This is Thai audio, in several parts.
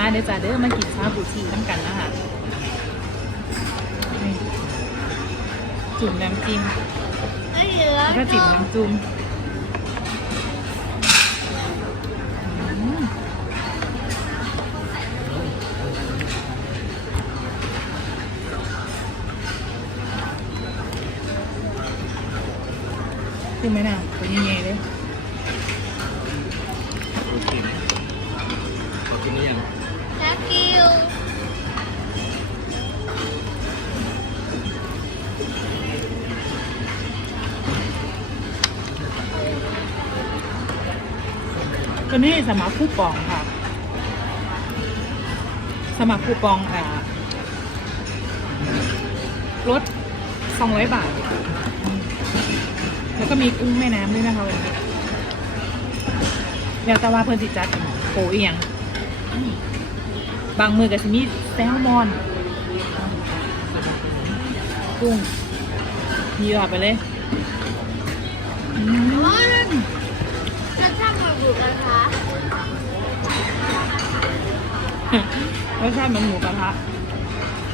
มาเด้อจ้าเด้อมากินชาบูชีน้ำกันนะคะนี่จุ่มน้ำจิ้มไม่เหลือแล้วก็จิ้มน้ำจุ่มอืมขึ้นไหมน่ะเป็นยังไงเลย ตัวนี้สมัครคูปองค่ะ สมัครคูปองอ่าลด200บาท แล้วก็มีกุ้งแม่น้ำด้วยนะคะวันนี้แล้วแต่ว่าเพิ่นสิจัดโปรอียง บางมือกับสิมีแซลมอน กุ้งเยื่อไปเลย อืม ช่างมาบุกนะคะรสชาติเหมือนหมูกระทะ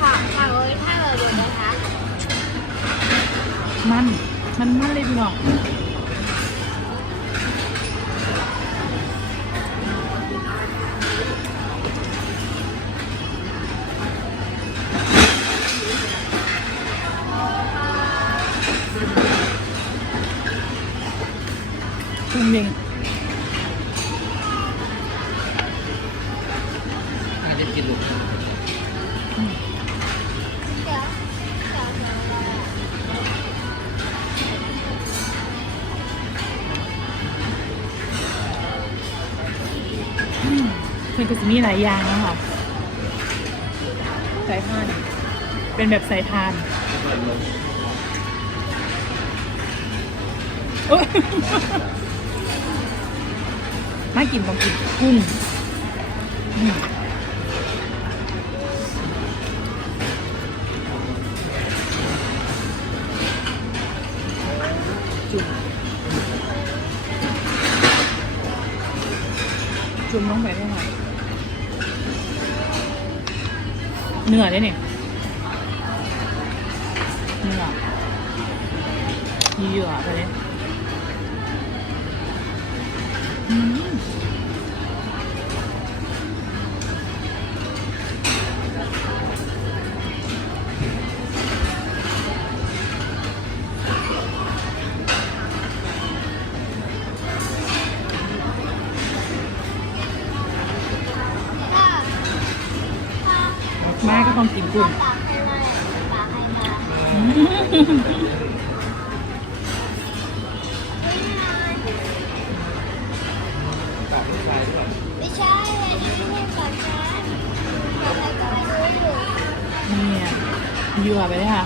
ค่ะค่ะโอ้ยถ้าเราบุกนะคะมัน มันมันเลยพี่น้อง มันก็จะมีหลายอย่างนะคะสายทาน เป็นแบบสายทานมากินต้องกินกุ้ง เนื้อได้เนี่ยเนื้อเหยื่อไปเลย มมาก็ต้องกินกุ้งปากให้มาปากให้มาอืมปากลูกชายด้วยไม่ใช่เลยที่ไม่ปากฉันปากใครก็ไม่รู้อยู่เนี่ยเหยื่อไปเลยค่ะ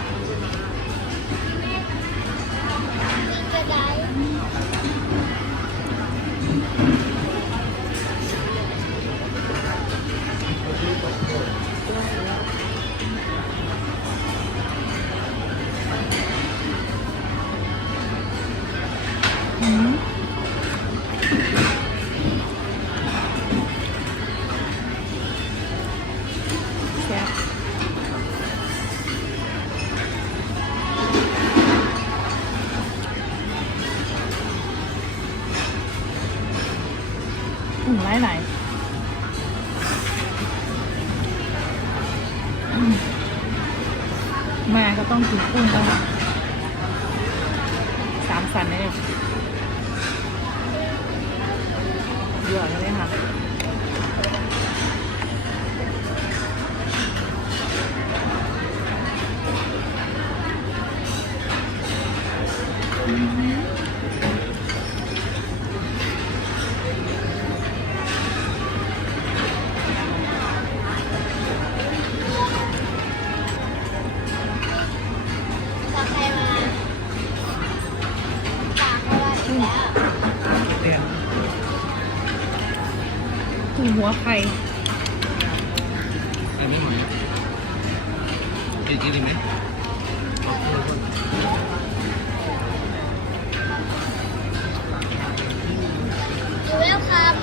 มาก็ต้องกินกุ้งต้องสามสันเนี่ยเยอะเลยค่ะ หัวไข่ใส่ไม่หมดกินกินดีไหมเวลคัม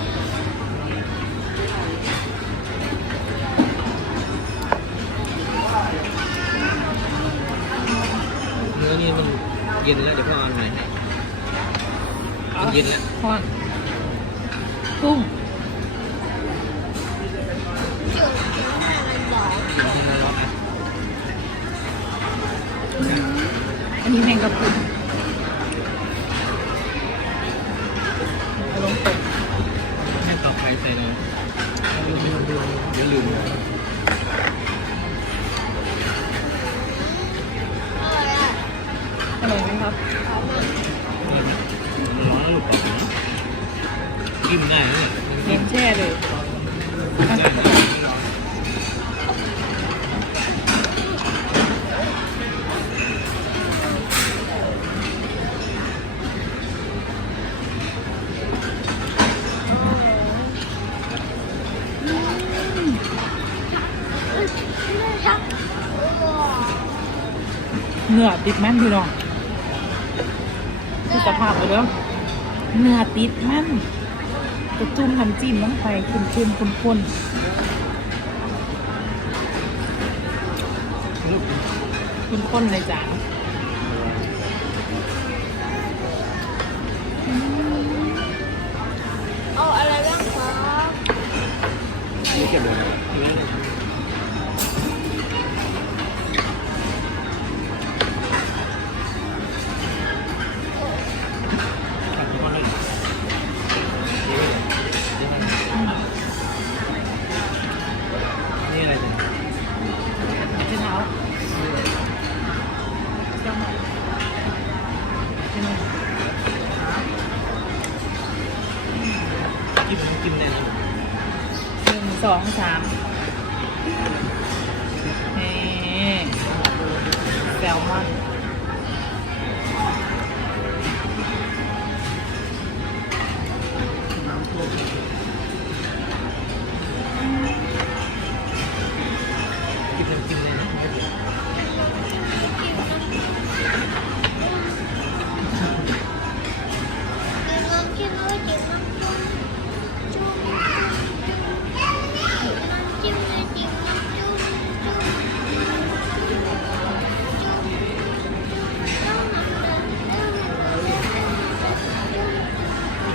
เนื้อนี่มันเย็นแล้วเดี๋ยวพ่อเอาใหม่ให้เย็นแล้ว พ่อกุ้ง อันนี้แมงกะพรุนเอาลงตกให้ต่อไปใส่เลยเดี๋ยวลืมอร่อยอะอร่อยไหมครับหอมมากมันร้อนแล้วหลุดออกนะกินได้นะเนี่ยเน้นแช่เลย ได้นะไม่ร้อน ครับ เนื้อติดมันพี่น้องคือสภาพเลยเด้อเนื้อติดมันจะจุ่มน้ำจิ้มลงไปคุ้นๆข้นๆข้นๆเลยจ้าเอาอะไรบ้างครับนี่เก็บเลย จ้องมาใช่ไหมจิ้มจิ้มแน่นหนึ่งสองสามนี่แซลมอน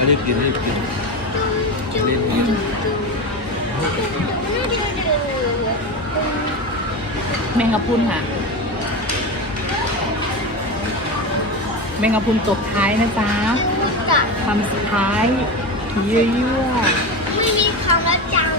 อันนี้กินรีบกินรีบกินแมงกะพรุนค่ะ แมงกะพรุนตบท้ายนะจ๊ะคำสุดท้ายเยอะๆไม่มีคำว่าจัง